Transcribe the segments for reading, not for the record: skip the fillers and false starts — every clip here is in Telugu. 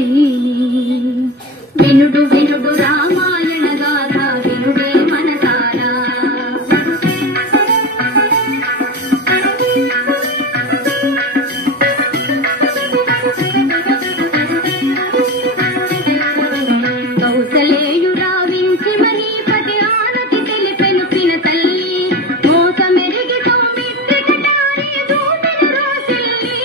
చేయి వినుడు వినుడు రామాయణ గాథ వినుడే మనసారా కౌసలేయు రావించి మహీపతి ఆనతి తెలిపెను పిన తల్లి మోసమెరిగి సౌమిత్రి కటారి దూతను రోసిల్లి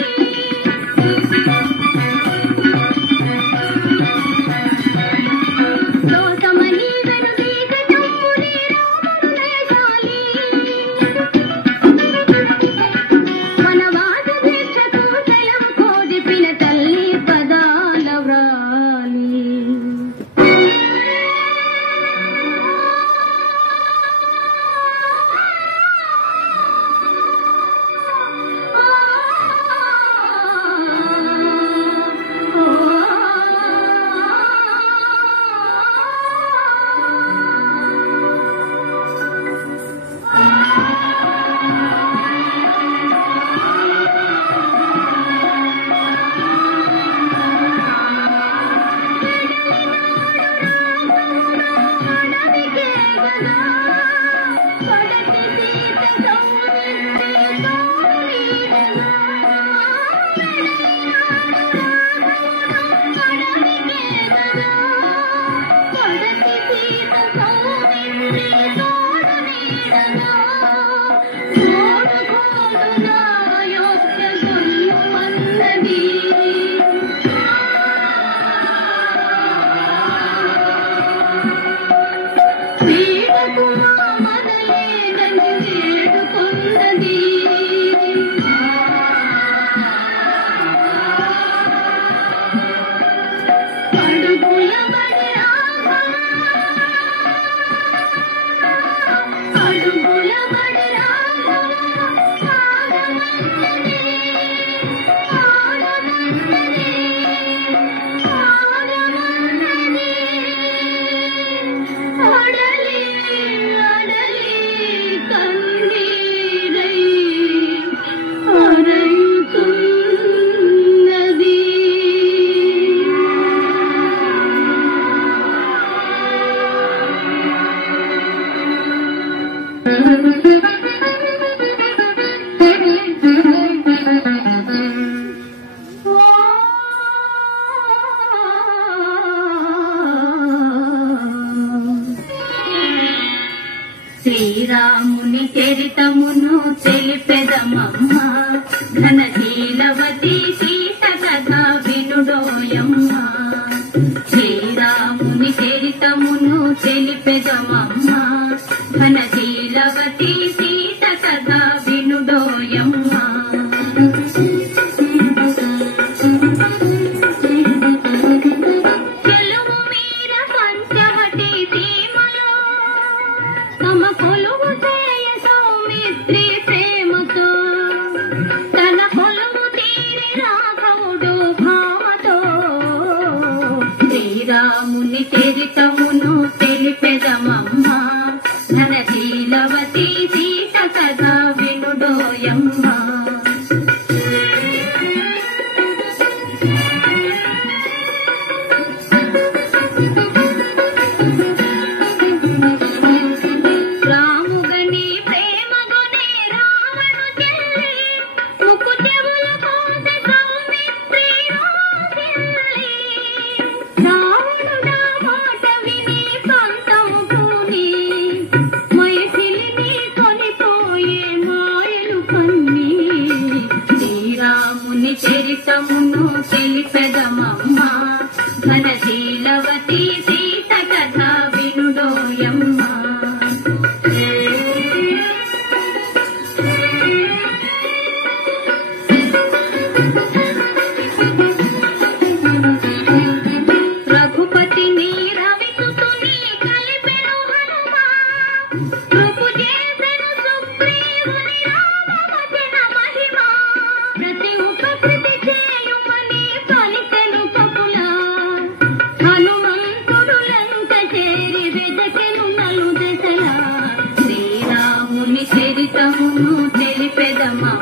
దోసమని వెనుదీగ చంపుని రాముడు నయశాలి వనవాస దీక్షకు సెలవు కోరి పిన తల్లి పదాల వ్రాలి శ్రీరాముని చరితమును తెలిపెదమమ్మ ఘనశీలవతి సీత కథ వినుడోయమ్మ శ్రీరాముని చరితమును తెలిపెదమమ్మ ఘనశీలవతి సీత కథ వినుడోయమ్మ శ్రీరాముని చరితమును తెలిపెదమమ్మ ఘనశీలవతి సీత కథ వినుడోయమ్మ రాముగని ప్రేమగునే రావణు చెల్లి ముక్కు చెవుల కోస సౌమిత్రి రోసిల్లి రావణుడా మాట విని సొంతం పూని మైథిలిని కొనిపోయే మాయలు కన్ని శ్రీరాముని చరితమును తెలిపెదమమ్మ ఘనశీలవతి సీత కథ వినుడోయమ్మ రఘుపతిని రవిసుతుని కలిపెను హనుమ కృపు చేసెను సుగ్రీవుని రామవచన మహిమ ప్రతి ఉపకృతి చేయుమని పలికెను కపుల హనుమంతుడు లంక చేరి వెదకెను నలు దశలా శ్రీరాముని చరితమును తెలిపెదమా